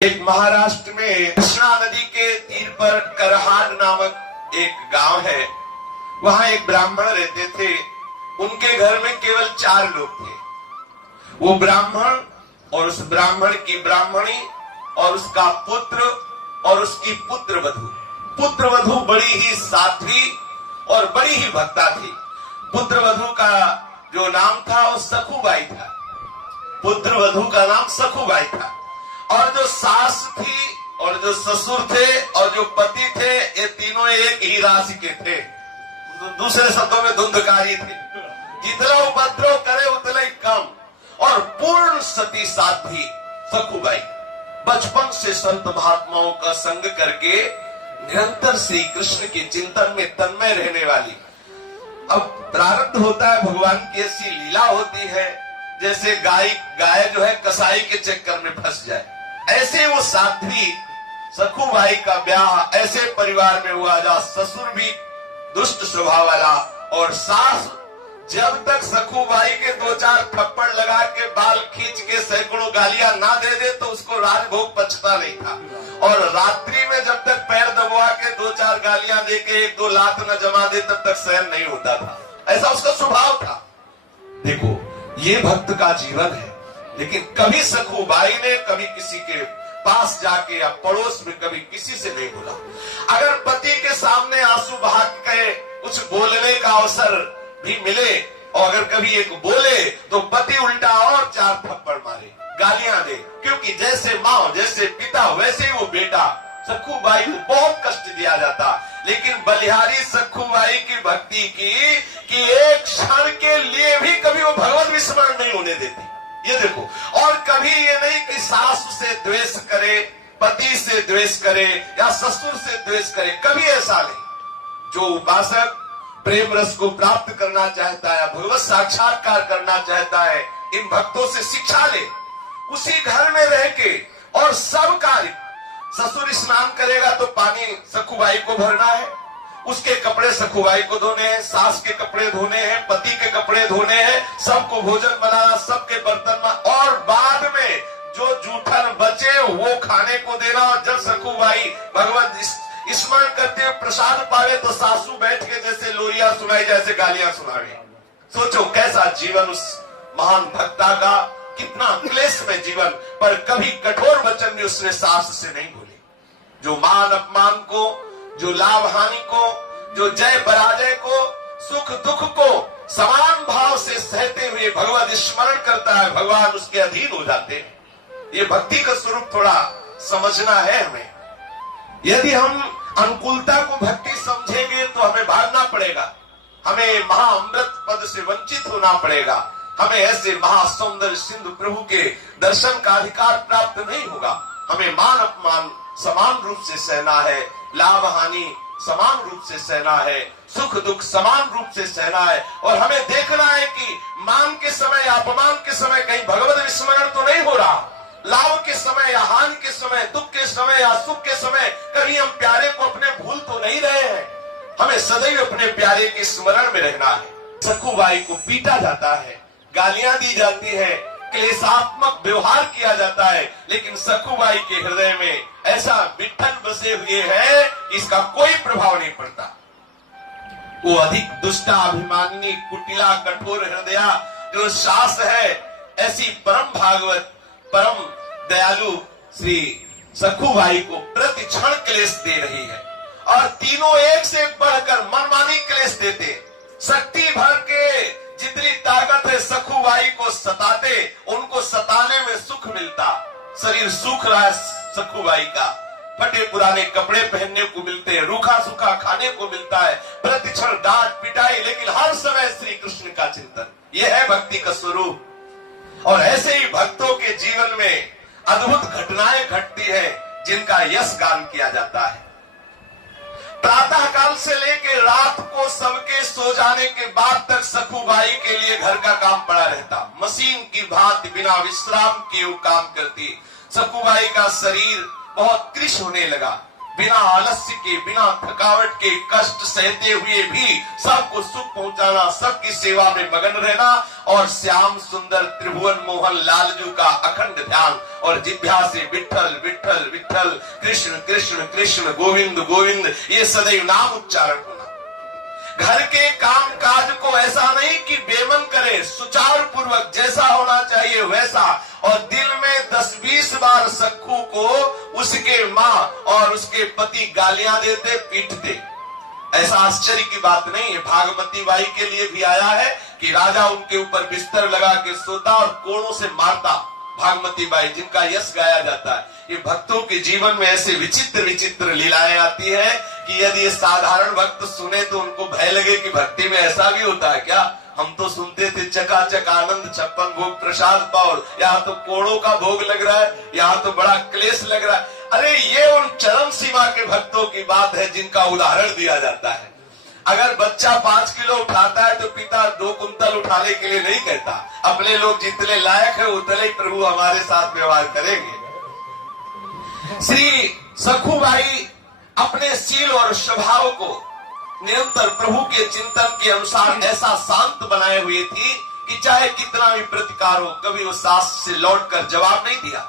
एक महाराष्ट्र में कृष्णा नदी के तीर पर करहाड नामक एक गांव है। वहां एक ब्राह्मण रहते थे। उनके घर में केवल 4 लोग थे। वो ब्राह्मण और उस ब्राह्मण की ब्राह्मणी और उसका पुत्र और उसकी पुत्र वधू। पुत्र वधू बड़ी ही साध्वी और बड़ी ही भक्ता थी। पुत्र वधू का जो नाम था वो सखुबाई था। पुत्र वधू का नाम सखुबाई था। और जो सास थी और जो ससुर थे और जो पति थे, ये तीनों एक ही राशि के थे। दूसरे शब्दों में धुंधकारी थे। जितना उपद्रव करे उतना ही कम। और पूर्ण सती साध्वी सखुबाई बचपन से संत महात्माओं का संग करके निरंतर श्री कृष्ण के चिंतन में तन्मय रहने वाली। अब प्रारब्ध होता है, भगवान की ऐसी लीला होती है जैसे गाय जो है कसाई के चक्कर में फंस जाए, ऐसे वो साध्वी सखुबाई का ब्याह ऐसे परिवार में हुआ जहां ससुर भी दुष्ट स्वभाव वाला और सास जब तक सखुबाई के 2-4 थप्पड़ लगा के बाल खींच के सैकड़ों गालियां ना दे दे तो उसको राजभोग पचता नहीं था। और रात्रि में जब तक पैर दबवा के 2-4 गालियां दे के 1-2 लात न जमा दे तब तक सहन नहीं होता था। ऐसा उसका स्वभाव था। देखो, ये भक्त का जीवन है। लेकिन कभी सखुबाई ने कभी किसी के पास जाके या पड़ोस में कभी किसी से नहीं बोला। अगर पति के सामने आंसू बहा के कुछ बोलने का अवसर भी मिले और अगर कभी एक बोले तो पति उल्टा और 4 थप्पड़ मारे, गालियां दे। क्योंकि जैसे माँ जैसे पिता वैसे ही वो बेटा। सखुबाई को बहुत कष्ट दिया जाता। लेकिन बलिहारी सखुबाई की भक्ति की कि एक क्षण के लिए भी कभी वो भगवत विस्मरण नहीं होने देती। ये देखो, और कभी ये नहीं कि सास से द्वेष करे, पति से द्वेष करे या ससुर से द्वेष करे, कभी ऐसा नहीं। जो उपासक प्रेम रस को प्राप्त करना चाहता है, भगवत साक्षात्कार करना चाहता है, इन भक्तों से शिक्षा ले। उसी घर में रह के और सब कार्य, ससुर स्नान करेगा तो पानी सखुबाई को भरना है, उसके कपड़े सखुबाई को धोने हैं, सास के कपड़े धोने हैं, पति के कपड़े धोने हैं, सबको भोजन बनाना, सबके बर्तन में, और बाद में जो जूठन बचे वो खाने को देना। और जब सखुबाई भगवत स्मरण करते हुए प्रसाद पावे तो सासू बैठ के जैसे लोरिया सुनाई जैसे गालियां सुनावे। सोचो कैसा जीवन उस महान भक्ता का, कितना क्लेश में जीवन, पर कभी कठोर वचन भी उसने सास से नहीं बोले। जो मान अपमान को, जो लाभ हानि को, जो जय पराजय को, सुख दुख को समान भाव से सहते हुए भगवत स्मरण करता है, भगवान उसके अधीन हो जाते हैं। ये भक्ति का स्वरूप थोड़ा समझना है हमें। यदि हम अनुकूलता को भक्ति समझेंगे तो हमें भागना पड़ेगा, हमें महाअमृत पद से वंचित होना पड़ेगा, हमें ऐसे महासुंदर सिंधु प्रभु के दर्शन का अधिकार प्राप्त नहीं होगा। हमें मान अपमान समान रूप से सहना है, लाभ हानि समान रूप से सहना है, सुख दुख समान रूप से सहना है। और हमें देखना है कि मान के समय या अपमान के समय कहीं भगवत विस्मरण तो नहीं हो रहा। लाभ के समय या हानि के समय, दुख के समय या सुख के समय कहीं हम प्यारे को अपने भूल तो नहीं रहे हैं। हमें सदैव अपने प्यारे के स्मरण में रहना है। सखुबाई को पीटा जाता है, गालियां दी जाती है, क्लेशात्मक व्यवहार किया जाता है, लेकिन सखुबाई के हृदय में ऐसा विठ्ठल बसे हुए है, इसका कोई प्रभाव नहीं पड़ता। वो अधिक दुष्टा अभिमानी कुटिला कठोर हृदया जो सास है, ऐसी परम भागवत परम दयालु श्री सखुबाई को प्रति क्षण क्लेश दे रही है। और तीनों एक से बढ़कर मनमानी क्लेश देते। शक्ति भर के जितनी ताकत है सखुबाई को सताते, उनको सताने में सुख मिलता। शरीर सूख रहा है सखुबाई का, फटे पुराने कपड़े पहनने को मिलते हैं, रूखा सूखा खाने को मिलता है, प्रतिक्षण डांट पिटाई, लेकिन हर समय श्री कृष्ण का चिंतन। यह है भक्ति का स्वरूप। और ऐसे ही भक्तों के जीवन में अद्भुत घटनाएं घटती है जिनका यश गान किया जाता है। प्रातः काल से लेकर रात को सबके सो जाने के बाद तक सखुबाई के लिए घर का काम पड़ा रहता। मशीन की भांति बिना विश्राम किए वो काम करती। सखुबाई का शरीर बहुत कृश होने लगा। बिना आलस्य के, बिना थकावट के, कष्ट सहते हुए भी सबको सुख पहुंचाना, सबकी सेवा में मगन रहना और श्याम सुंदर त्रिभुवन मोहन लालजू का अखंड ध्यान और जिह्वा से विठ्ठल विठ्ठल विठ्ठल, कृष्ण कृष्ण कृष्ण, गोविंद गोविंद, ये सदैव नाम उच्चारण होना। घर के काम काज को ऐसा नहीं कि बेमन करे, सुचारू पूर्वक जैसा होना चाहिए वैसा, और दिल में 10-20 बार सखू को उसके माँ और उसके पति गालियां देते, पीटते। ऐसा आश्चर्य की बात नहीं है। भागमती बाई के लिए भी आया है कि राजा उनके ऊपर बिस्तर लगा के सोता और कोड़ों से मारता। भागमती बाई जिनका यश गाया जाता है। ये भक्तों के जीवन में ऐसे विचित्र विचित्र लीलाएं आती है कि यदि ये साधारण भक्त सुने तो उनको भय लगे कि भक्ति में ऐसा भी होता है क्या। हम तो सुनते थे चकाचक आनंद 56 भोग प्रसाद पाओ, यहाँ तो कोड़ों का भोग लग रहा है, यहाँ तो बड़ा क्लेश लग रहा है। अरे ये उन चरम सीमा के भक्तों की बात है जिनका उदाहरण दिया जाता है। अगर बच्चा 5 किलो उठाता है तो पिता 2 कुंतल उठाने के लिए नहीं कहता। अपने लोग जितने लायक है उतने ही प्रभु हमारे साथ व्यवहार करेंगे। श्री सखूबाई अपने शील और स्वभाव को निरंतर प्रभु के चिंतन के अनुसार ऐसा शांत बनाए हुए थी कि चाहे कितना भी प्रतिकार हो, कभी वो सास से लौटकर जवाब नहीं दिया।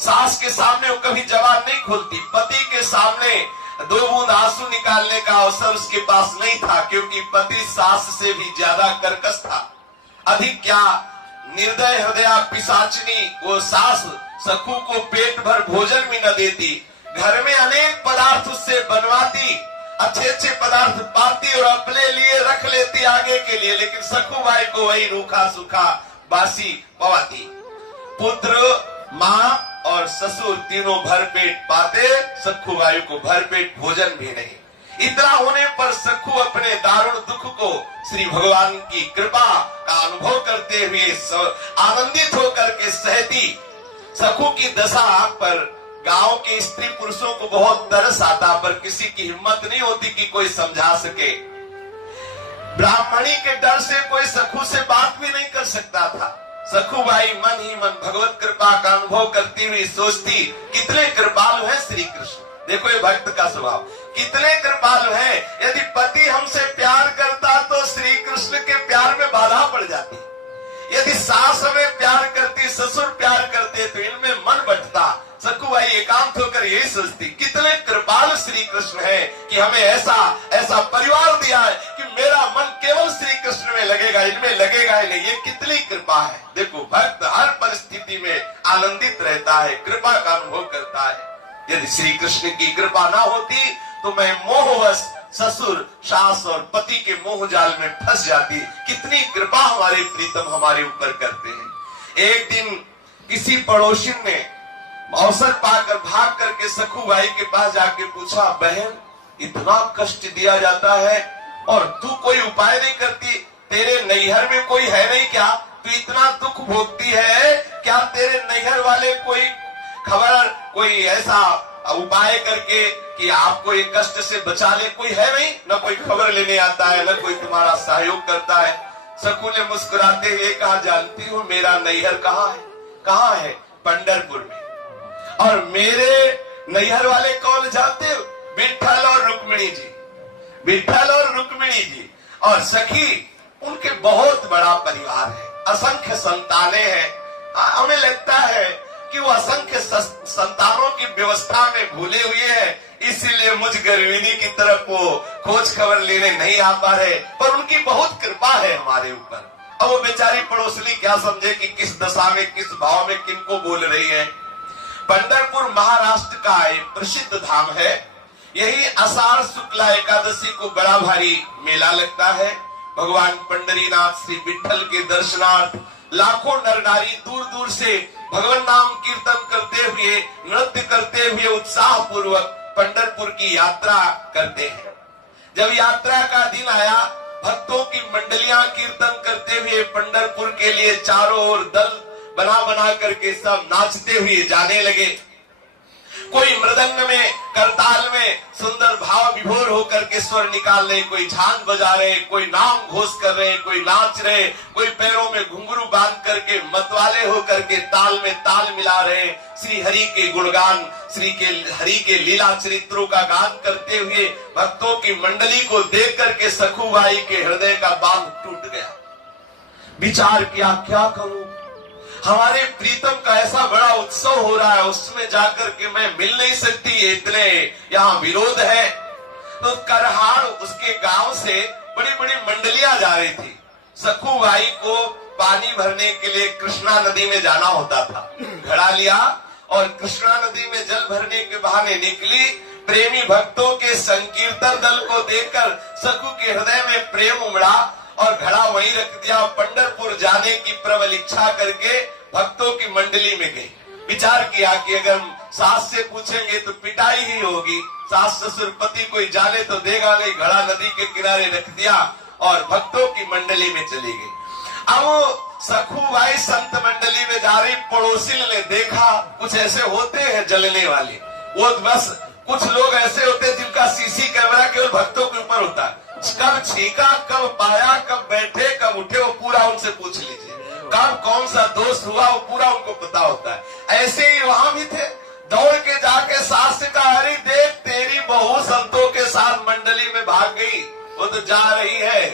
सास के सामने वो कभी जवाब नहीं खोलती। पति के सामने 2 बूंद आंसू निकालने का अवसर उसके पास नहीं था, क्योंकि पति सास से भी ज्यादा कर्कश था। अधिक क्या, निर्दय हृदया पिशाचिनी वो सास सखू को पेट भर भोजन भी न देती। घर में अनेक पदार्थ उससे बनवाती, अच्छे अच्छे पदार्थ पाती और अपने लिए रख लेती आगे के लिए, लेकिन सखूबाई को वही रूखा सूखा बासी पवाती। पुत्र, माँ और ससुर तीनों भरपेट पाते, सखूबाई को भरपेट भोजन भी नहीं। इतना होने पर सखू अपने दारुण दुख को श्री भगवान की कृपा का अनुभव करते हुए आनंदित होकर के सहती। सखू की दशा पर गांव के स्त्री पुरुषों को बहुत तरस आता, पर किसी की हिम्मत नहीं होती कि कोई समझा सके। ब्राह्मणी के डर से कोई सखू से बात भी नहीं कर सकता था। सखूबाई मन ही मन भगवत कृपा का अनुभव करती हुई सोचती, कितने कृपालु हैं श्री कृष्ण। देखो ये भक्त का स्वभाव, कितने कृपालु हैं। यदि पति हमसे प्यार करता तो श्री कृष्ण के प्यार में बाधा पड़ जाती। यदि सास हमें प्यार करती, ससुर प्यार करते तो इनमें मन बंटता। सखूबाई एकांत होकर यही सोचती, कितने कृपालु श्री कृष्ण है कि हमें ऐसा परिवार दिया है कि मेरा मन केवल श्री कृष्ण में लगेगा, इनमें लगेगा ही नहीं। ये कितनी कृपा है। देखो भक्त हर परिस्थिति में आनंदित रहता है, कृपा का अनुभव करता है। यदि श्री कृष्ण की कृपा ना होती तो मैं मोहवश ससुर, सास और पति के मोह जाल में फंस जाती। कितनी कृपा हमारे प्रीतम हमारे ऊपर करते हैं। एक दिन किसी पड़ोसी ने अवसर पाकर भाग करके सखूबाई के पास जाके पूछा, बहन इतना कष्ट दिया जाता है और तू कोई उपाय नहीं करती, तेरे नैहर में कोई है नहीं क्या? तू इतना दुख भोगती है, क्या तेरे नैहर वाले कोई खबर, कोई ऐसा उपाय करके कि आपको ये कष्ट से बचा ले? कोई है नहीं, न कोई खबर लेने आता है, न कोई तुम्हारा सहयोग करता है। सखू ने मुस्कुराते हुए कहा, जानती हूँ मेरा नैहर कहाँ है? कहाँ है? पंढरपुर में। और मेरे नैहर वाले कौन जानते हो? विठ्ठल और रुक्मिणी जी। विठ्ठल और रुक्मिणी जी और सखी, उनके बहुत बड़ा परिवार है, असंख्य संतानें हैं। हमें लगता है कि वो असंख्य संतानों की व्यवस्था में भूले हुए हैं, इसीलिए मुझ गर्विणी की तरफ वो खोज खबर लेने नहीं आ पा रहे, पर उनकी बहुत कृपा है हमारे ऊपर। अब वो बेचारी पड़ोसनी क्या समझे कि किस दशा में, किस भाव में किनको बोल रही है। पंढरपुर महाराष्ट्र का एक प्रसिद्ध धाम है। यही आषाढ़ शुक्ला एकादशी को बड़ा भारी मेला लगता है। भगवान पंढरीनाथ श्री विठ्ठल के दर्शनार्थ लाखों नर नारी दूर दूर से भगवान नाम कीर्तन करते हुए, नृत्य करते हुए उत्साह पूर्वक पंढरपुर की यात्रा करते हैं। जब यात्रा का दिन आया, भक्तों की मंडलियां कीर्तन करते हुए पंढरपुर के लिए चारों ओर दल बना बना करके सब नाचते हुए जाने लगे। कोई मृदंग में, करताल में सुंदर भाव विभोर होकर के स्वर निकाल रहे, कोई झांझ बजा रहे, कोई नाम घोष कर रहे, कोई नाच रहे, कोई पैरों में घुंघरू बांध करके मतवाले होकर के ताल में ताल मिला रहे, श्री हरि के गुणगान, हरि के लीला चरित्रों का गान करते हुए भक्तों की मंडली को देख करके सखुबाई के हृदय का बांध टूट गया। विचार किया, क्या करूं, हमारे प्रीतम का ऐसा बड़ा उत्सव हो रहा है, उसमें जाकर के मैं मिल नहीं सकती, इतने यहाँ विरोध है। तो करहाड़ उसके गांव से बड़ी बड़ी मंडलियां जा रही थी। सखुबाई को पानी भरने के लिए कृष्णा नदी में जाना होता था। घड़ा लिया और कृष्णा नदी में जल भरने के बहाने निकली। प्रेमी भक्तों के संकीर्तन दल को देखकर सखु के हृदय में प्रेम उमड़ा और घड़ा वहीं रख दिया। पंढरपुर जाने की प्रबल इच्छा करके भक्तों की मंडली में गई। विचार किया कि अगर सास से पूछेंगे तो पिटाई ही होगी, सास ससुर पति कोई जाने तो देगा नहीं। घड़ा नदी के किनारे रख दिया और भक्तों की मंडली में चली गई। अब सखुबाई संत मंडली में जा रही, पड़ोसी ने देखा कुछ ऐसे होते हैं जलने वाले, वो बस कुछ लोग ऐसे होते हैं जिनका सीसी कैमरा केवल भक्तों के ऊपर होता है। कब छीका, कब पाया, कब बैठे, कब उठे, वो पूरा उनसे पूछ लीजिए। कब कौन सा दोष हुआ वो पूरा उनको पता होता है। ऐसे ही वहां भी थे। दौड़ के जाके सास से कहा, अरे देख तेरी बहू संतों के साथ मंडली में भाग गई, वो तो जा रही है।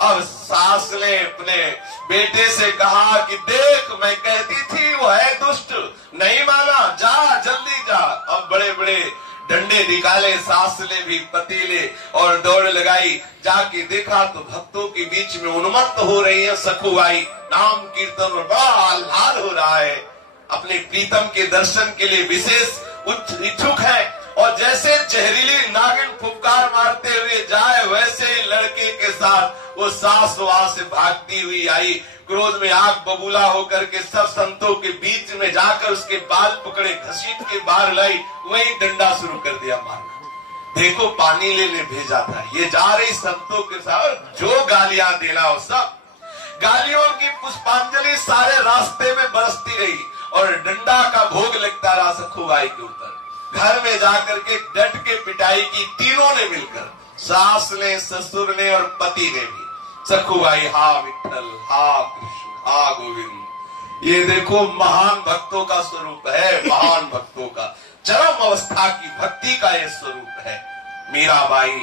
अब सास ने अपने बेटे से कहा कि देख मैं कहती थी वो है दुष्ट, नहीं माना, जा जल्दी जा। अब बड़े बड़े डंडे निकाले सास ने भी, पति ने, और दौड़ लगाई। जाके देखा तो भक्तों के बीच में उन्मत्त हो रही है सखुबाई, नाम कीर्तन और बड़ा आह्लाद हो रहा है। अपने प्रीतम के दर्शन के लिए विशेष इच्छुक है। और जैसे जहरीली नागिन फुफकार मारते हुए जाए, वैसे ही लड़के के साथ वो सास वहां से भागती हुई आई। क्रोध में आग बबूला होकर के सब संतों के बीच में जाकर उसके बाल पकड़े, घसीट के बाहर लाई, वही डंडा शुरू कर दिया मारना। देखो पानी लेने भेजा था, ये जा रही संतों के साथ, जो गालियां देना हो सब गालियों की पुष्पांजलि सारे रास्ते में बरसती रही और डंडा का भोग लगता रहा सखुबाई के ऊपर। घर में जाकर के डट के पिटाई की तीनों ने मिलकर, सास ने, ससुर ने और पति ने भी। सखुबाई, हा विठ्ठल, हा कृष्ण, हा गोविंद। ये देखो महान भक्तों का स्वरूप है, महान भक्तों का चरम अवस्था की भक्ति का ये स्वरूप है। मीराबाई,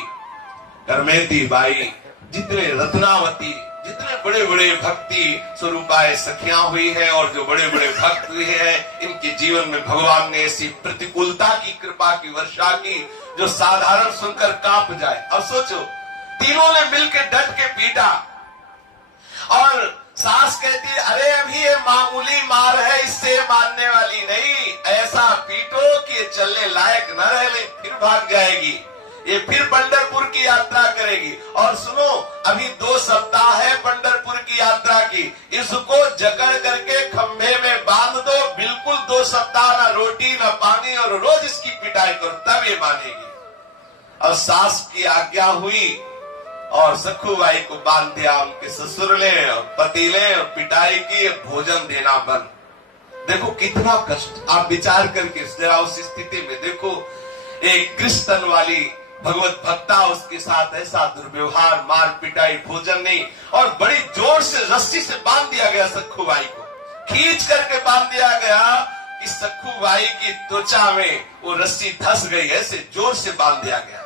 करमेती बाई, जितने रत्नावती, जितने बड़े बड़े भक्ति स्वरूपाए सखियां हुई है और जो बड़े बड़े भक्त हुए हैं, इनके जीवन में भगवान ने ऐसी प्रतिकूलता की कृपा की वर्षा की जो साधारण सुनकर कांप जाए। अब सोचो, तीनों ने मिलकर डट के पीटा और सास कहती है, अरे अभी ये मामूली मार है, इससे मानने वाली नहीं, ऐसा पीटो कि ये चलने लायक न रहे, फिर भाग जाएगी, ये फिर पंढरपुर की यात्रा करेगी। और सुनो, अभी 2 सप्ताह है पंढरपुर की यात्रा की, इसको जकड़ करके खंभे में बांध दो, बिल्कुल 2 सप्ताह ना रोटी ना पानी, और रोज इसकी पिटाई करो, तब ये मानेगी। और सास की आज्ञा हुई और सखुबाई को बांध दिया उनके ससुर ने और पति ने, और पिटाई की, भोजन देना बंद। देखो कितना कष्ट, आप विचार करके जरा उस स्थिति में देखो, एक कृष्ण वाली भगवत भक्ता, उसके साथ ऐसा दुर्व्यवहार, मार पिटाई, भोजन नहीं, और बड़ी जोर से रस्सी से बांध दिया गया सखुबाई को, खींच करके बांध दिया गया कि सखुबाई की त्वचा में वो रस्सी धस गई, ऐसे जोर से बांध दिया गया।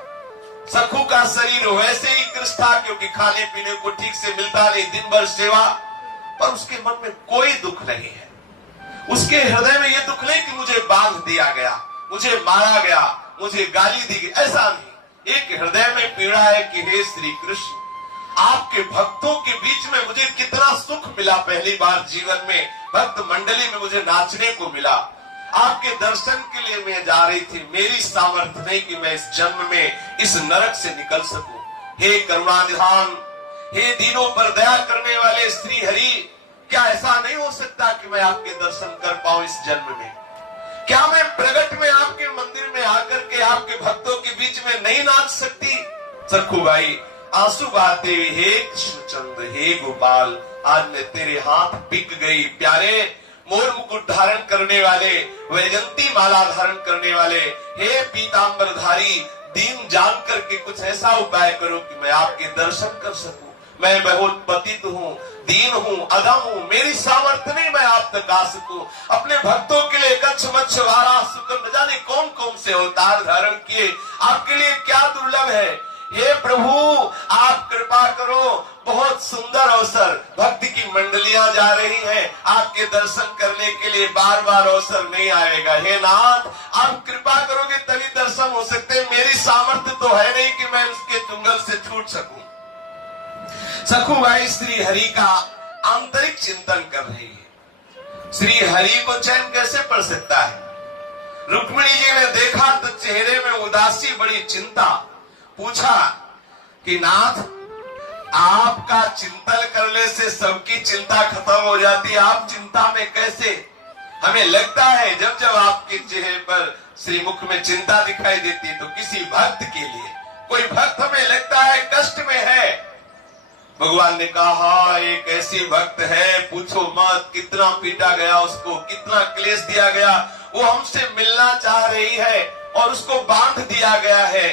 सखु का शरीर वैसे ही कृष्ण था, क्योंकि खाने पीने को ठीक से मिलता नहीं, दिन भर सेवा, पर उसके मन में कोई दुख नहीं है। उसके हृदय में ये दुख नहीं कि मुझे बांध दिया गया, मुझे मारा गया, मुझे गाली दी गई, ऐसा नहीं। एक हृदय में पीड़ा है कि हे श्री कृष्ण, आपके भक्तों के बीच में मुझे कितना सुख मिला। पहली बार जीवन में भक्त मंडली में मुझे नाचने को मिला, आपके दर्शन के लिए मैं जा रही थी, मेरी सामर्थ्य नहीं कि मैं इस जन्म में इस नरक से निकल सकूं। हे करुणानिधान, हे दीनों पर दया करने वाले श्री हरि, क्या ऐसा नहीं हो सकता कि मैं आपके दर्शन कर पाऊं इस जन्म में? क्या मैं प्रगट में आपके मंदिर में आकर के आपके भक्तों के बीच में नहीं नाच सकती? सखुबाई आंसू बहाते हुए, हे कृष्णचंद्र, हे गोपाल, आज मैं तेरे हाथ बिक गई। प्यारे, मोर मुकुट धारण करने वाले, वैजंती माला धारण करने वाले, हे पीतांबरधारी, दीन जान करके कुछ ऐसा उपाय करो कि मैं आपके दर्शन कर सकूं। मैं बहुत पतित हूँ, दीन हूँ, अधम हूँ, मेरी सामर्थ्य नहीं मैं आप तक आ सकूं। अपने भक्तों के लिए कच्छ मच्छ वारा सुकन न जाने कौन कौन से अवतार धारण किए, आपके लिए क्या दुर्लभ है। हे प्रभु आप कृपा करो, बहुत सुंदर अवसर, भक्ति की मंडलियां जा रही हैं, आपके दर्शन करने के लिए बार बार अवसर नहीं आएगा। हे नाथ आप कृपा करोगे तभी दर्शन हो सकते, मेरी सामर्थ्य तो है नहीं कि मैं उसके चुंगल से छूट सकूं। सखुबाई श्री हरि का आंतरिक चिंतन कर रही है। श्री हरि को चैन कैसे पड़ सकता है। रुक्मिणी जी ने देखा तो चेहरे में उदासी, बड़ी चिंता। पूछा कि नाथ आपका चिंतन करने से सबकी चिंता खत्म हो जाती, आप चिंता में कैसे। हमें लगता है जब जब आपके चेहरे पर श्री मुख में चिंता दिखाई देती है तो किसी भक्त के लिए, कोई भक्त हमें लगता है कष्ट में है। भगवान ने कहा एक ऐसी भक्त है, पूछो मत, कितना पीटा गया उसको, कितना क्लेश दिया गया, वो हमसे मिलना चाह रही है और उसको बांध दिया गया है।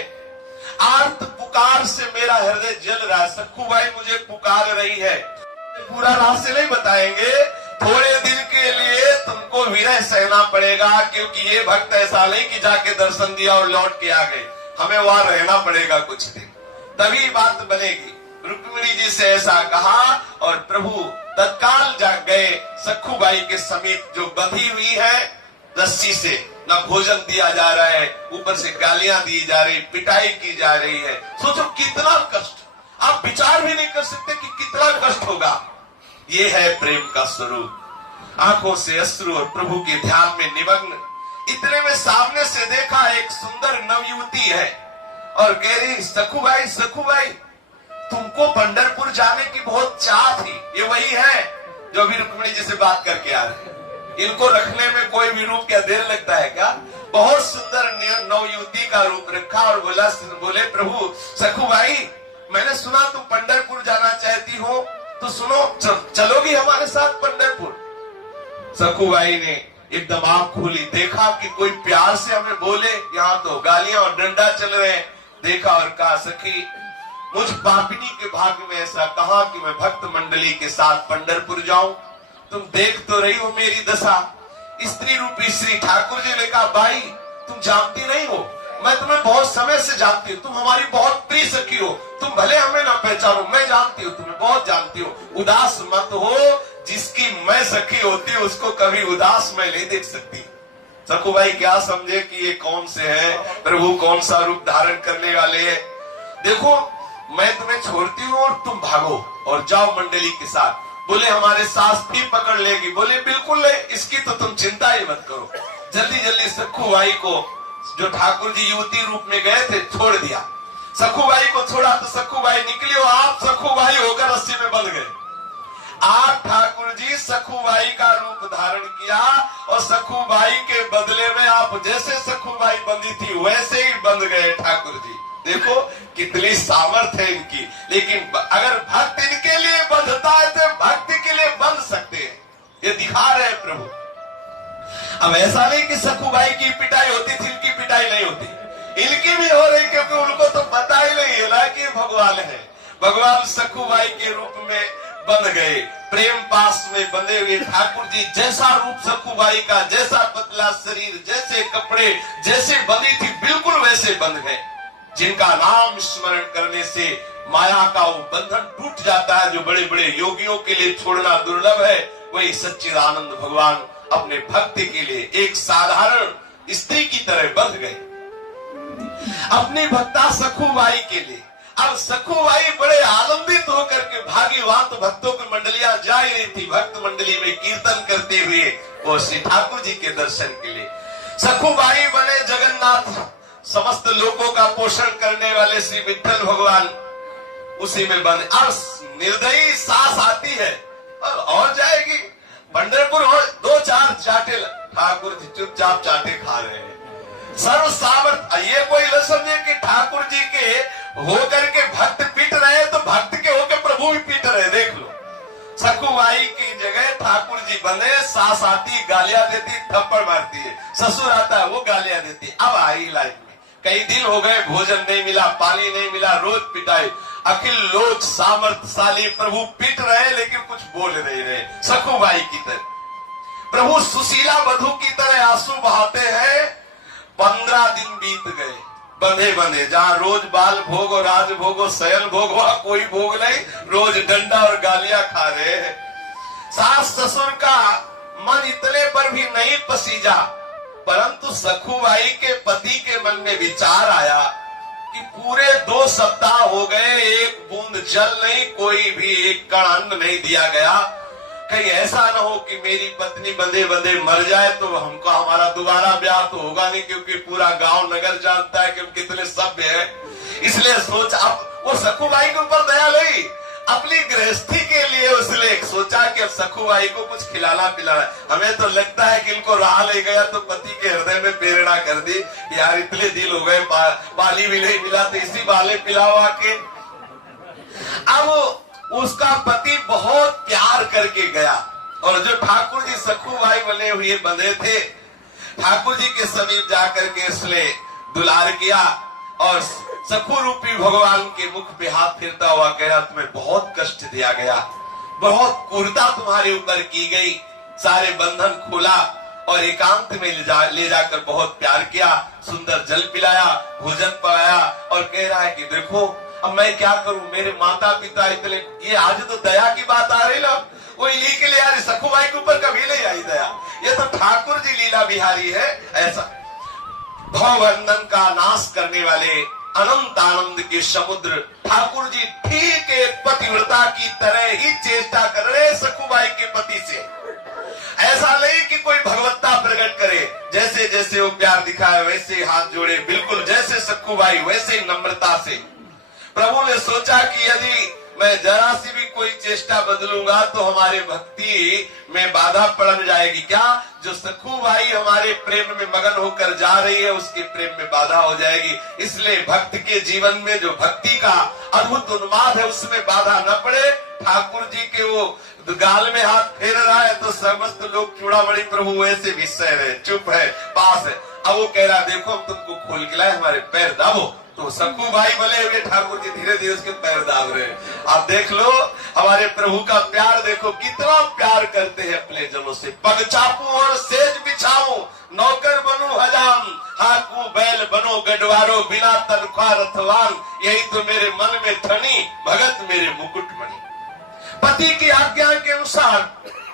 आर्त पुकार से मेरा हृदय जल रहा है। सखुबाई मुझे पुकार रही है। पूरा रहस्य नहीं बताएंगे, थोड़े दिन के लिए तुमको विरह सहना पड़ेगा, क्योंकि ये भक्त ऐसा नहीं कि जाके दर्शन दिया और लौट के आ गए, हमें वहां रहना पड़ेगा कुछ दिन, तभी बात बनेगी। रुक्मिणी जी से ऐसा कहा और प्रभु तत्काल जाग गए। सखुबाई के समीप जो बंधी हुई है रस्सी से, न भोजन दिया जा रहा है, ऊपर से गालियां दी जा रही, पिटाई की जा रही है। सोचो कितना कष्ट, आप विचार भी नहीं कर सकते कि कितना कष्ट होगा। ये है प्रेम का स्वरूप। आंखों से अश्रु और प्रभु के ध्यान में निमग्न। इतने में सामने से देखा एक सुंदर नवयुवती है और कह रही सखुबाई, सखुबाई तुमको पंढरपुर जाने की बहुत चाह थी। ये वही है जो अभी रुक्मिणी जी से बात करके आ रहे हैं। इनको रखने में कोई भी रूप क्या देर लगता है क्या। बहुत सुंदर नवयुवती का रूप रखा और बोले प्रभु सखुबाई मैंने सुना तुम पंढरपुर जाना चाहती हो, तो सुनो चलोगी हमारे साथ पंढरपुर। सखुबाई ने एकदम आंख खोली, देखा कि कोई प्यार से हमें बोले, यहाँ तो गालियां और डंडा चल रहे हैं। देखा और कहा सखी मुझ पापिनी के भाग्य में ऐसा कहा कि मैं भक्त मंडली के साथ पंढरपुर जाऊं। तुम देख तो रही हो मेरी दशा। स्त्री रूपी श्री ठाकुर जी ने कहा भाई तुम जानती नहीं हो, मैं तुम्हें बहुत समय से जानती हूँ, तुम हमारी बहुत प्रिय सखी हो, तुम भले हमें ना पहचानो, मैं जानती हूँ, तुम्हें बहुत जानती हूँ। उदास मत हो, जिसकी मैं सखी होती हूँ उसको कभी उदास मैं नहीं देख सकती। सखुबाई क्या समझे कि ये कौन से है, प्रभु कौन सा रूप धारण करने वाले हैं। देखो मैं तुम्हें छोड़ती हूँ और तुम भागो और जाओ मंडली के साथ। बोले हमारे सास भी पकड़ लेगी। बोले बिल्कुल नहीं, इसकी तो तुम चिंता ही मत करो। जल्दी जल्दी सखुबाई को, जो ठाकुर जी युवती रूप में गए थे, छोड़ दिया। सखुबाई को छोड़ा तो सखुबाई निकली और आप सखुबाई होकर रस्सी में बंध गए। आप ठाकुर जी सखुबाई का रूप धारण किया और सखुबाई के बदले में आप जैसे सखुबाई बंधी थी वैसे ही बंध गए ठाकुर जी। देखो कितनी सामर्थ्य है इनकी। लेकिन अगर भक्त इनके लिए बंधता है तो भक्ति के लिए बंध सकते हैं, ये दिखा रहे प्रभु। अब ऐसा नहीं कि सखुबाई की पिटाई होती थी, इनकी पिटाई नहीं होती, इनकी भी हो रही, क्योंकि उनको तो पता ही नहीं है ना कि भगवान है। भगवान सखुबाई के रूप में बंध गए, प्रेम पास में बंधे हुए ठाकुर जी। जैसा रूप सखुबाई का, जैसा पतला शरीर, जैसे कपड़े, जैसे बंधी थी बिल्कुल वैसे बंध गए। जिनका नाम स्मरण करने से माया का वो बंधन टूट जाता है, जो बड़े बड़े योगियों के लिए छोड़ना दुर्लभ है, वही सच्चिदानंद भगवान अपने भक्ति के लिए एक साधारण स्त्री की तरह बंध गए अपनी भक्ता सखुबाई के लिए। अब सखुबाई बड़े आनंदित होकर के भागी, वहां तो भक्तों की मंडलियां जा ही रही थी, भक्त मंडली में कीर्तन करते हुए वो श्री ठाकुर जी के दर्शन के लिए। सखुबाई बने जगन्नाथ, समस्त लोगों का पोषण करने वाले श्री विठ्ठल भगवान उसी में बने। अब निर्दयी सास आती है और जाएगी पंढरपुर, और 2-4 चाटे ठाकुर जी चुपचाप चाटे खा रहे हैं। सर्व सामर्थ, ये कोई न समझे कि ठाकुर जी के होकर के भक्त पीट रहे हैं तो भक्त के होकर प्रभु भी पीट रहे। देख लो सखुबाई की जगह ठाकुर जी बने, सास आती गालियां देती, थप्पड़ मारती है, ससुर आता है वो गालियां देती। अब आई लाइफ में कई दिन हो गए, भोजन नहीं मिला, पानी नहीं मिला, रोज पिटाई। अखिल लोक सामर्थशाली प्रभु पीट रहे लेकिन कुछ बोल नहीं रहे। सखुबाई की तरह प्रभु सुशीला वधू की तरह आंसू बहाते हैं। 15 दिन बीत गए बंधे बंधे, जहां रोज बाल भोग और राज भोग और शयन भोग, वहां कोई भोग नहीं, रोज डंडा और गालियां खा रहे हैं। सास ससुर का मन इतने पर भी नहीं पसीजा, परंतु सखुबाई के पति के मन में विचार आया कि पूरे 2 सप्ताह हो गए, एक बूंद जल नहीं, कोई भी एक कण अन्न नहीं दिया गया। कहीं ऐसा न हो कि मेरी पत्नी बंधे बंधे मर जाए तो हमको हमारा दोबारा ब्याह तो होगा नहीं, क्योंकि पूरा गांव नगर जानता है कि हम कितने सभ्य हैं। इसलिए सोच, अब वो सखुबाई के ऊपर दया लगी, अपनी गृहस्थी के लिए उसने सोचा कि अब सखुबाई को कुछ खिलाना पिलाना। हमें तो लगता है कि इनको राह ले गया तो पति के हृदय में प्रेरणा कर दी, यार इतने दिन हो गए, पानी भी नहीं मिला तो इसी बाले पिलाओ आके। अब उसका पति बहुत प्यार करके गया, और जो ठाकुर जी सखुबाई बने हुए बंधे थे, ठाकुर जी के समीप जाकर के उसने दुलार किया और सखु रूपी भगवान के मुख पे हाथ फिरता हुआ कह रहा, तुम्हें बहुत कष्ट दिया गया, बहुत क्रूरता तुम्हारे ऊपर की गई, सारे बंधन खोला और एकांत में ले जाकर बहुत प्यार किया, सुंदर जल पिलाया, भोजन पाया, और कह रहा है कि देखो अब मैं क्या करूं, मेरे माता पिता इतने, ये आज तो दया की बात आ रही ना, वो इन्हीं के लिए यार सखुबाई के ऊपर कभी नहीं आई दया, ये तो ठाकुर जी लीला बिहारी है। ऐसा भवबंधन का नाश करने वाले अनंत आनंद के समुद्र ठाकुर जी ठीक एक पतिव्रता की तरह ही चेष्टा कर रहे सखुबाई के पति से। ऐसा नहीं कि कोई भगवत्ता प्रकट करे, जैसे जैसे वो प्यार दिखाए वैसे हाथ जोड़े, बिल्कुल जैसे सखुबाई वैसे नम्रता से। प्रभु ने सोचा कि यदि मैं जरा सी भी कोई चेष्टा बदलूंगा तो हमारे भक्ति में बाधा पड़ जाएगी। क्या जो सखुबाई हमारे प्रेम में मगन होकर जा रही है उसके प्रेम में बाधा हो जाएगी। इसलिए भक्त के जीवन में जो भक्ति का अद्भुत उन्माद है उसमें बाधा न पड़े। ठाकुर जी के वो गाल में हाथ फेर रहा है तो समस्त लोग चूड़ामणि प्रभु वैसे विषय है, चुप है, पास है। अब वो कह रहा देखो हम तुमको खोल के लाए, हमारे पैर दाबो, तो सखुबाई भले हुए ठाकुर जी धीरे धीरे उसके पैर दाब रहे। आप देख लो हमारे प्रभु का प्यार, देखो कितना प्यार करते हैं अपने जनों से। पग चापू और सेज बिछाऊं, नौकर बनूं हजाम, हाकू बैल बनो गडवारो, बिना तनख्वाह रथवान, यही तो मेरे मन में ठनी, भगत मेरे मुकुटमणि। पति की आज्ञा के अनुसार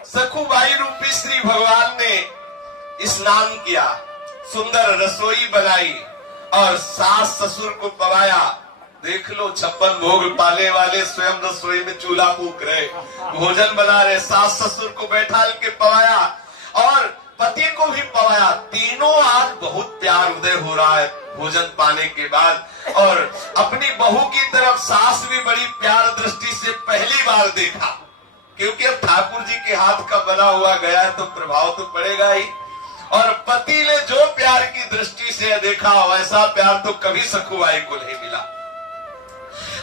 सखुबाई रूपी श्री भगवान ने स्नान किया, सुंदर रसोई बनाई और सास ससुर को पवाया। देख लो 56 भोग पाले वाले स्वयं रसोई में चूल्हा फूक रहे, भोजन बना रहे, सास ससुर को बैठा के पवाया और पति को भी पवाया। तीनों आज बहुत प्यार उदय हो रहा है भोजन पाने के बाद। और अपनी बहू की तरफ सास भी बड़ी प्यार दृष्टि से पहली बार देखा, क्योंकि अब ठाकुर जी के हाथ का बना हुआ गया है तो प्रभाव तो पड़ेगा ही। और पति ने जो प्यार की दृष्टि से देखा वैसा प्यार तो कभी सखुबाई को नहीं मिला।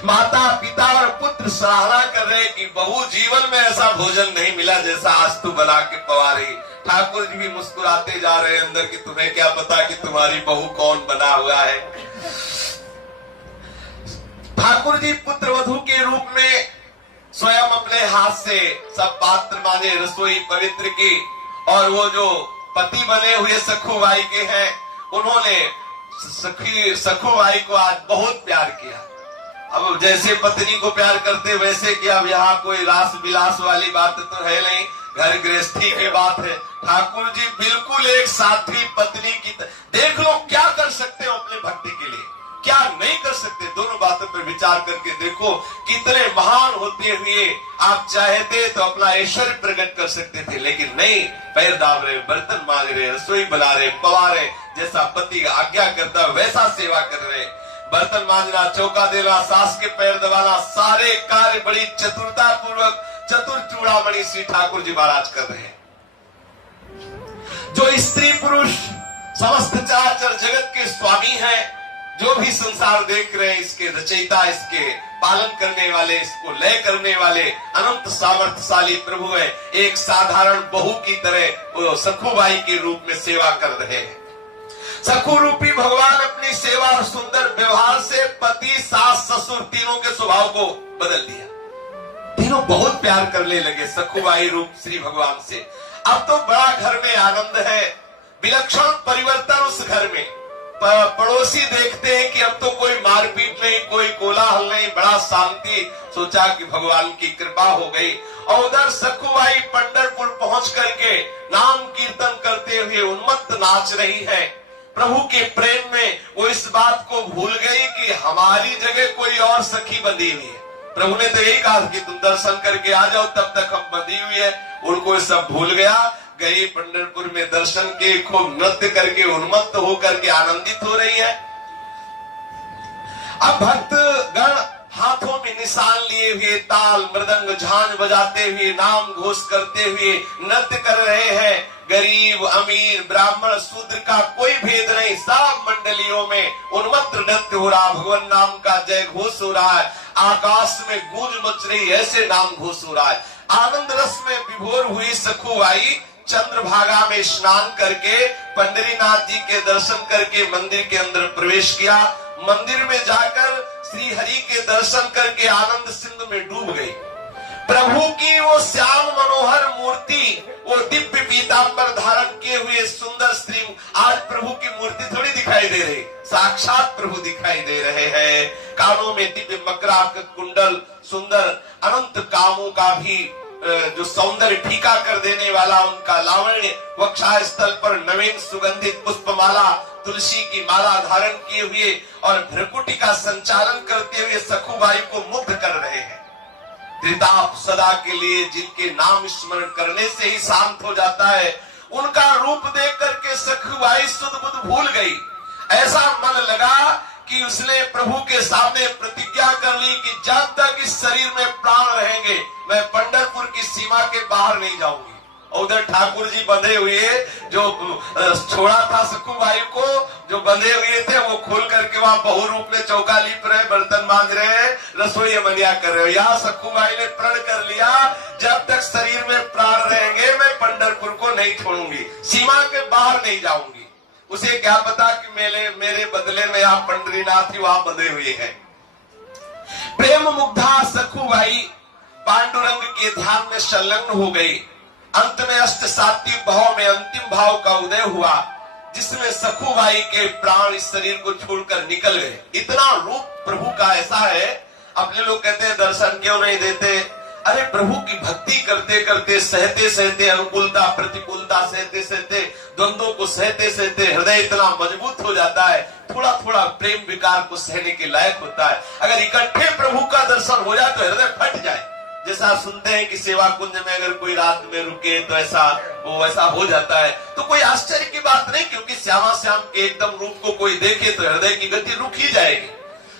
माता पिता और पुत्र सराहना कर रहे कि बहू जीवन में ऐसा भोजन नहीं मिला जैसा आज तू बना के पवा रही। ठाकुर जी भी मुस्कुराते जा रहे हैं अंदर कि तुम्हें क्या पता कि तुम्हारी बहू कौन बना हुआ है। ठाकुर जी पुत्र वधू के रूप में स्वयं अपने हाथ से सब पात्र माने, रसोई पवित्र की, और वो जो पति बने हुए सखुबाई के हैं उन्होंने सखुबाई को आज बहुत प्यार किया। अब जैसे पत्नी को प्यार करते वैसे कि अब यहाँ कोई रास विलास वाली बात तो है नहीं, घर गृहस्थी की बात है। ठाकुर जी बिल्कुल एक साध्वी पत्नी की देख लो क्या कर सकते हो अपने भक्ति के लिए, क्या नहीं कर सकते। दोनों बातों पर विचार करके देखो कितने महान होते हुए आप चाहते तो अपना ऐश्वर्य प्रकट कर सकते थे, लेकिन नहीं, पैर दाब रहे, बर्तन मांग रहे, रसोई बना रहे, पवा रहे, जैसा पति आज्ञा करता वैसा सेवा कर रहे। बर्तन मांजना, चौका देना, सास के पैर दबाना, सारे कार्य बड़ी चतुरता पूर्वक चतुर चूड़ामणि श्री ठाकुर जी महाराज कर रहे हैं। जो स्त्री पुरुष समस्त चराचर जगत के स्वामी हैं, जो भी संसार देख रहे हैं, इसके रचयिता, इसके पालन करने वाले, इसको लय करने वाले अनंत सामर्थ्यशाली प्रभु है। एक साधारण बहू की तरह वो सखुबाई के रूप में सेवा कर रहे हैं। सखु रूपी भगवान अपनी सेवा और सुंदर व्यवहार से पति, सास, ससुर तीनों के स्वभाव को बदल दिया। तीनों बहुत प्यार करने लगे सखुबाई रूप श्री भगवान से। अब तो बड़ा घर में आनंद है, विलक्षण परिवर्तन उस घर में। पड़ोसी देखते हैं कि अब तो कोई मारपीट नहीं, कोई कोलाहल नहीं, बड़ा शांति। सोचा कि भगवान की कृपा हो गई। और उधर सखुबाई पंढरपुर पहुंच करके नाम कीर्तन करते हुए उन्मत्त नाच रही है। प्रभु के प्रेम में वो इस बात को भूल गई कि हमारी जगह कोई और सखी बंधी हुई है। प्रभु ने तो यही कहा कि तुम दर्शन करके आ जाओ, तब तक हम बंधी हुई है। उनको सब भूल गया। गई पंढरपुर में दर्शन के, खूब नृत्य करके उन्मत्त होकर के आनंदित हो रही है। अब भक्त गण हाथों में निशान लिए हुए, ताल मृदंग झांझ बजाते हुए, नाम घोष करते हुए नृत्य कर रहे हैं। गरीब अमीर ब्राह्मण शूद्र का कोई भेद नहीं, सब मंडलियों में उन्मत्त नृत्य हो रहा, भगवान नाम का जय घोष हो रहा है। आकाश में गूंज मच रही, ऐसे नाम घोष हो रहा है। आनंद रस में विभोर हुई सखुबाई चंद्रभागा में स्नान करके पंढरीनाथ जी के दर्शन करके मंदिर के अंदर प्रवेश किया। मंदिर में जाकर श्री हरि के दर्शन करके आनंद सिंधु में डूब गई। प्रभु की वो श्याम मनोहर मूर्ति, वो दिव्य पीतांबर धारण किए हुए सुंदर श्री, आज प्रभु की मूर्ति थोड़ी दिखाई दे रही, साक्षात प्रभु दिखाई दे रहे हैं। कानों में दिव्य मकराक कुंडल, सुंदर अनंत कामों का भी जो सौंदर्य फीका कर देने वाला उनका लावण्य, वक्षा स्थल पर नवीन सुगंधित पुष्पमाला, तुलसी की माला धारण किए हुए और भ्रकुटी का संचालन करते हुए सखुबाई को मुग्ध कर रहे हैं। त्रिताप सदा के लिए जिनके नाम स्मरण करने से ही शांत हो जाता है, उनका रूप देख करके सखुबाई सुध बुध भूल गई। ऐसा मन लगा कि उसने प्रभु के सामने प्रतिज्ञा कर ली कि जब तक इस शरीर में प्राण रहेंगे मैं पंढरपुर की सीमा के बाहर नहीं जाऊंगी। और उधर ठाकुर जी बंधे हुए, जो छोड़ा था सखुबाई को, जो बंधे हुए थे, वो खोल करके वहां बहु रूप में चौका लीप रहे, बर्तन मांज रहे हैं, रसोई मनिया कर रहे हो। यहाँ सखुबाई ने प्रण कर लिया, जब तक शरीर में प्राण रहेंगे मैं पंढरपुर को नहीं छोड़ूंगी, सीमा के बाहर नहीं जाऊंगी। उसे क्या पता कि मेरे बदले में आप पंढरीनाथ ही वहां बंधे हुए हैं। प्रेम मुग्धा सखुबाई पांडुरंग के ध्यान में संलग्न हो गई। अंत में अष्ट सात्विक भाव में अंतिम भाव का उदय हुआ, जिसमें सखुबाई के प्राण इस शरीर को छोड़कर निकल गए। इतना रूप प्रभु का ऐसा है। अपने लोग कहते हैं दर्शन क्यों नहीं देते? अरे प्रभु की भक्ति करते करते, सहते सहते, अनुकूलता प्रतिकूलता सहते सहते, द्वंद्वों को सहते सहते हृदय इतना मजबूत हो जाता है, थोड़ा थोड़ा प्रेम विकार को सहने के लायक होता है। अगर इकट्ठे प्रभु का दर्शन हो जाए तो हृदय फट जाए। जैसा सुनते हैं कि सेवा कुंज में अगर कोई रात में रुके तो ऐसा हो जाता है, तो कोई आश्चर्य की बात नहीं, क्योंकि श्यामा श्याम के एकदम रूप को कोई देखे तो हृदय की गति रुक ही जाएगी।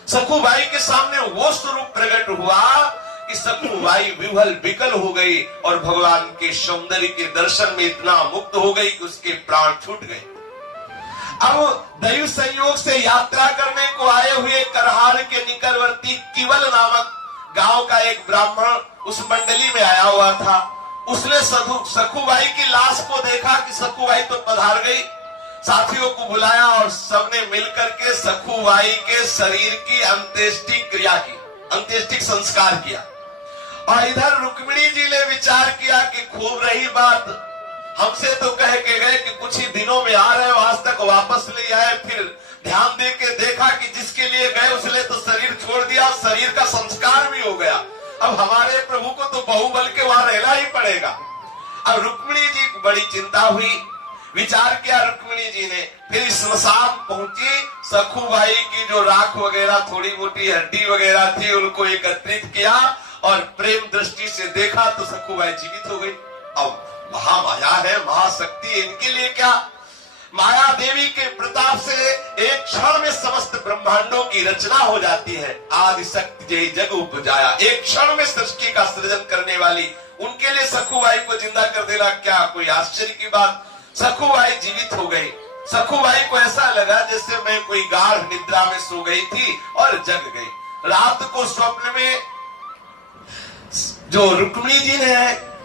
सखुबाई के सामने वो स्वरूप प्रकट हुआ कि सखुबाई विह्वल विकल हो गई और भगवान के सौंदर्य के दर्शन में इतना मुक्त हो गई कि उसके प्राण छूट गए। अब दैव संयोग से यात्रा करने को आए हुए करहार के निकटवर्ती किवल नामक गांव का एक ब्राह्मण उस मंडली में आया हुआ था। उसने सखुबाई की लाश को देखा कि सखुबाई तो पधार गई, साथियों को बुलाया और सबने मिलकर के सखुबाई के शरीर की अंत्येष्टि क्रिया की, अंत्येष्टि संस्कार किया। और इधर रुक्मिणी जी ने विचार किया कि खूब रही बात, हमसे तो कह के गए कि कुछ ही दिनों में आ रहे हो, आज तक वापस नहीं आए। फिर ध्यान दे के देखा कि जिसके लिए गए उसने तो शरीर छोड़ दिया, शरीर का संस्कार भी हो गया। अब हमारे प्रभु को तो बहुबल के वहां रहना ही पड़ेगा। अब रुक्मिणी जी को बड़ी चिंता हुई, विचार किया रुक्मिणी जी ने, फिर स्मशान पहुंची, सखुबाई की जो राख वगैरह थोड़ी मोटी हड्डी वगैरह थी उनको एकत्रित किया और प्रेम दृष्टि से देखा तो सखुबाई जीवित हो गई। अब महामाया है, महाशक्ति, इनके लिए क्या? माया देवी के प्रताप से एक क्षण में समस्त ब्रह्मांडों की रचना हो जाती है। आदि शक्ति जय जग उपजाया, एक क्षण में सृष्टि का सृजन करने वाली, उनके लिए सखुबाई को जिंदा कर देना क्या कोई आश्चर्य की बात? सखुबाई जीवित हो गई। सखुबाई को ऐसा लगा जैसे मैं कोई गाढ़ निद्रा में सो गई थी और जग गई। रात को स्वप्न में जो रुक्मिणी जी ने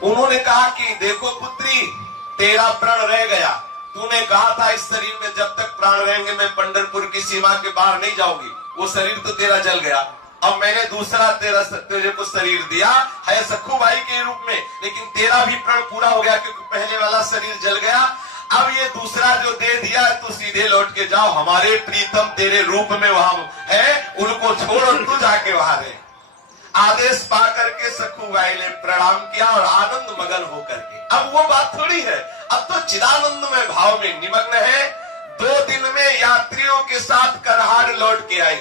उन्होंने कहा कि देखो पुत्री, तेरा प्राण रह गया। तूने कहा था इस शरीर में जब तक प्राण रहेंगे मैं पंढरपुर की सीमा के बाहर नहीं जाऊंगी। वो शरीर तो तेरा जल गया। अब मैंने दूसरा तेरे को शरीर दिया है सखुबाई के रूप में, लेकिन तेरा भी प्राण पूरा हो गया क्योंकि पहले वाला शरीर जल गया। अब ये दूसरा जो दे दिया है तू सीधे लौट के जाओ, हमारे प्रीतम तेरे रूप में वहां है, उनको छोड़ो, तू जाके वहां रहे। आदेश पा करके सखुबाई ने प्रणाम किया और आनंद मगन होकर के, अब वो बात थोड़ी है, अब तो चिदानंद में भाव में निमग्न है। 2 दिन में यात्रियों के साथ करहार लौट के आई।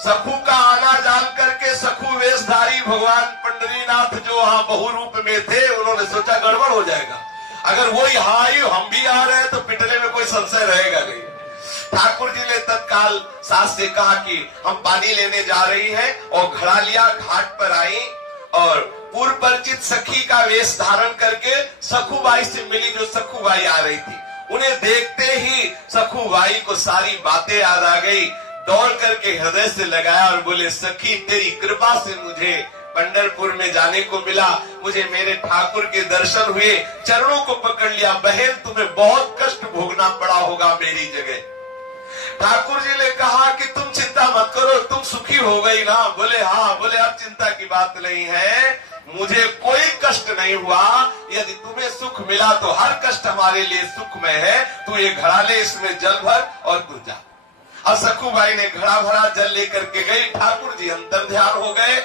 सखु का आना जान करके सखु वेशधारी भगवान पंडरीनाथ जो वहां बहु रूप में थे, उन्होंने सोचा गड़बड़ हो जाएगा, अगर वो यहाँ आई हम भी आ रहे हैं तो पिटने में कोई संशय रहेगा नहीं। ठाकुर जी ने तत्काल सास से कहा कि हम पानी लेने जा रही हैं, और घड़ा लिया, घाट पर आई और पूर्व परिचित सखी का वेश धारण करके सखुबाई से मिली, जो सखुबाई आ रही थी। उन्हें देखते ही सखुबाई को सारी बातें याद आ गई। दौड़ करके हृदय से लगाया और बोले, सखी तेरी कृपा से मुझे पंढरपुर में जाने को मिला, मुझे मेरे ठाकुर के दर्शन हुए, चरणों को पकड़ लिया। बहन तुम्हें बहुत कष्ट भोगना पड़ा होगा मेरी जगह। ठाकुर जी ने कहा कि तुम चिंता मत करो, तुम सुखी हो गई ना? बोले हाँ। बोले अब चिंता की बात नहीं है, मुझे कोई कष्ट नहीं हुआ। यदि तुम्हें सुख मिला तो हर कष्ट हमारे लिए सुखमय है। तू ये घड़ा ले, इसमें जल भर और तू जा। अब सखुबाई ने घड़ा भरा, जल लेकर के गई। ठाकुर जी अंतर ध्यान हो गए।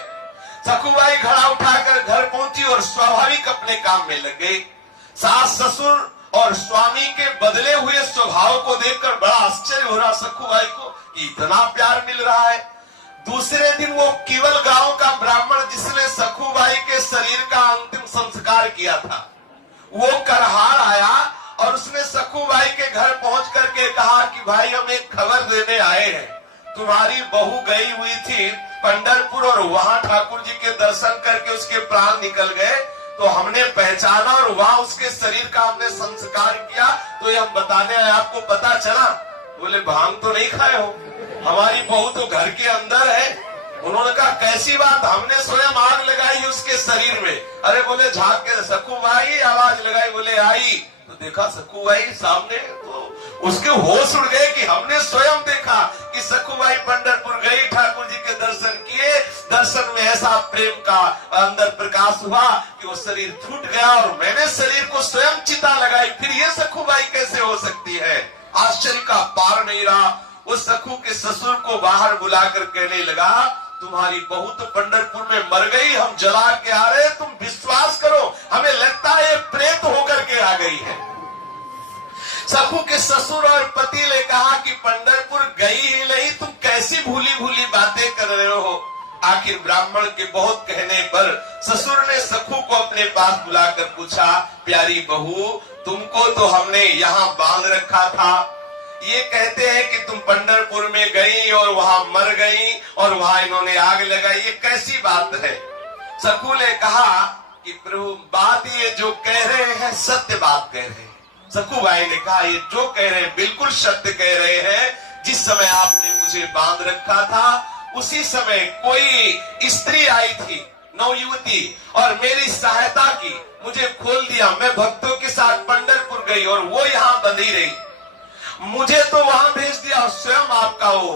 सखुबाई घड़ा उठाकर घर पहुंची और स्वाभाविक अपने काम में लग गई। सास ससुर और स्वामी के बदले हुए स्वभाव को देखकर बड़ा आश्चर्य हो रहा सखुबाई को, इतना प्यार मिल रहा है। दूसरे दिन वो केवल गांव का ब्राह्मण जिसने सखुबाई के शरीर का अंतिम संस्कार किया था, वो करहार आया और उसने सखुबाई के घर पहुंच करके कहा कि भाई हम एक खबर देने आए हैं, तुम्हारी बहू गई हुई थी पंढरपुर और वहां ठाकुर जी के दर्शन करके उसके प्राण निकल गए, तो हमने पहचाना और वहां उसके शरीर का हमने संस्कार किया, तो ये हम बताने आए, आपको पता चला? बोले भांग तो नहीं खाए हो, हमारी बहू तो घर के अंदर है। उन्होंने कहा कैसी बात? हमने स्वयं आग लगाई उसके शरीर में। अरे बोले झांक के सखुबाई आवाज लगाई, बोले आई तो देखा सखुबाई सामने, तो उसके होश उड़ गए कि हमने स्वयं देखा कि सखुबाई पंढरपुर गई, ठाकुर जी के दर्शन किए। दर्शन में ऐसा प्रेम का अंदर प्रकाश हुआ कि वो शरीर छूट गया और मैंने शरीर को स्वयं चिता लगाई, फिर ये सखुबाई कैसे हो सकती है? आश्चर्य का पार नहीं रहा। उस सखु के ससुर को बाहर बुलाकर कहने लगा, तुम्हारी बहू तो पंढरपुर में मर गई, हम जला के आ रहे, तुम विश्वास करो हमें लगता है प्रेत होकर के आ गई है। सखु के ससुर और पति ने कहा कि पंढरपुर गई ही नहीं, तुम कैसी भूली भूली बातें कर रहे हो? आखिर ब्राह्मण के बहुत कहने पर ससुर ने सखु को अपने पास बुलाकर पूछा, प्यारी बहू तुमको तो हमने यहाँ बांध रखा था, ये कहते हैं कि तुम पंढरपुर में गई और वहां मर गई और वहां इन्होंने आग लगाई, ये कैसी बात है? सखु ने कहा कि प्रभु बात ये जो कह रहे हैं सत्य बात कह रहे हैं। सखुबाई ने कहा ये जो कह रहे हैं बिल्कुल सत्य कह रहे हैं। जिस समय आपने मुझे बांध रखा था उसी समय कोई स्त्री आई थी, नवयुवती, और मेरी सहायता की, मुझे खोल दिया। मैं भक्तों के साथ पंढरपुर गई और वो यहाँ बंधी रही, मुझे तो वहां भेज दिया और स्वयं आपका वो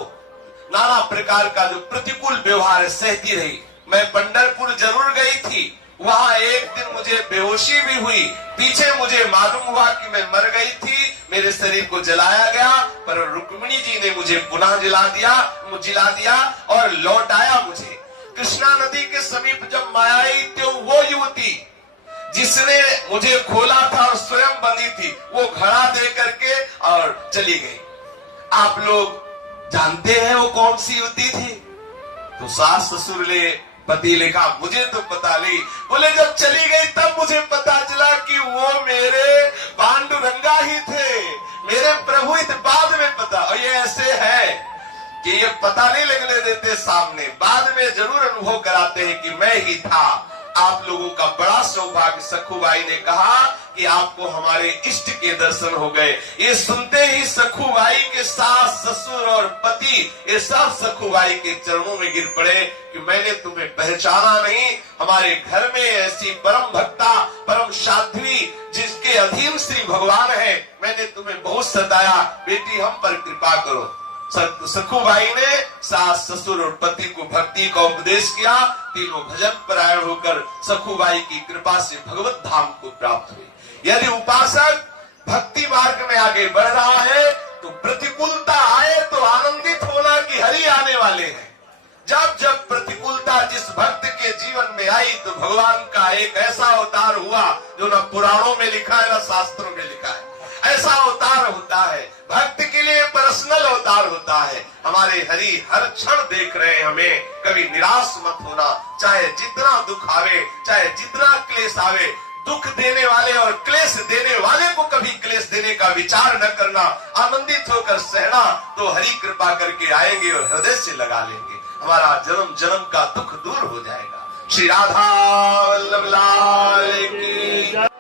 नाना प्रकार का जो प्रतिकूल व्यवहार सहती रही। मैं पंढरपुर जरूर गई थी, वहां एक दिन मुझे बेहोशी भी हुई, पीछे मुझे मालूम हुआ कि मैं मर गई थी, मेरे शरीर को जलाया गया, पर रुक्मिणी जी ने मुझे पुनः जिला दिया और लौटाया मुझे। कृष्णा नदी के समीप जब मैं आई तो वो युवती जिसने मुझे खोला था और स्वयं बंधी थी, वो घड़ा दे करके और चली गई। आप लोग जानते हैं वो कौन सी युवती थी? तो सास ससुर ने पति ने कहा मुझे तो पता नहीं। बोले जब चली गई तब मुझे पता चला कि वो मेरे पांडुरंगा ही थे, मेरे प्रभु ही थे। बाद में पता, और ये ऐसे है कि ये पता नहीं लगने देते सामने, बाद में जरूर अनुभव कराते हैं कि मैं ही था। आप लोगों का बड़ा सौभाग्य। सखुबाई ने कहा कि आपको हमारे इष्ट के दर्शन हो गए। ये सुनते ही सखुबाई के सास, ससुर और पति ये सब सखुबाई के चरणों में गिर पड़े कि मैंने तुम्हें पहचाना नहीं। हमारे घर में ऐसी परम भक्ता, परम साध्वी जिसके अधीन श्री भगवान है, मैंने तुम्हें बहुत सताया, बेटी हम पर कृपा करो। सखुबाई ने सास, ससुर और पति को भक्ति का उपदेश किया। तीनों भजन परायण होकर सखुबाई की कृपा से भगवत धाम को प्राप्त हुई। यदि उपासक भक्ति मार्ग में आगे बढ़ रहा है तो प्रतिकूलता आए तो आनंदित होना कि हरि आने वाले हैं। जब जब प्रतिकूलता जिस भक्त के जीवन में आई तो भगवान का एक ऐसा अवतार हुआ जो न पुराणों में लिखा है न शास्त्रों में लिखा है। ऐसा अवतार होता है, भक्त के लिए पर्सनल अवतार होता है। हमारे हरि हर क्षण देख रहे हैं हमें। कभी निराश मत होना, चाहे जितना दुख आवे, चाहे जितना क्लेश आवे। दुख देने वाले और क्लेश देने वाले को कभी क्लेश देने का विचार न करना, आनंदित होकर सहना, तो हरि कृपा करके आएंगे और हृदय से लगा लेंगे। हमारा जन्म जन्म का दुख दूर हो जाएगा। श्री राधा वल्लभ लाल की।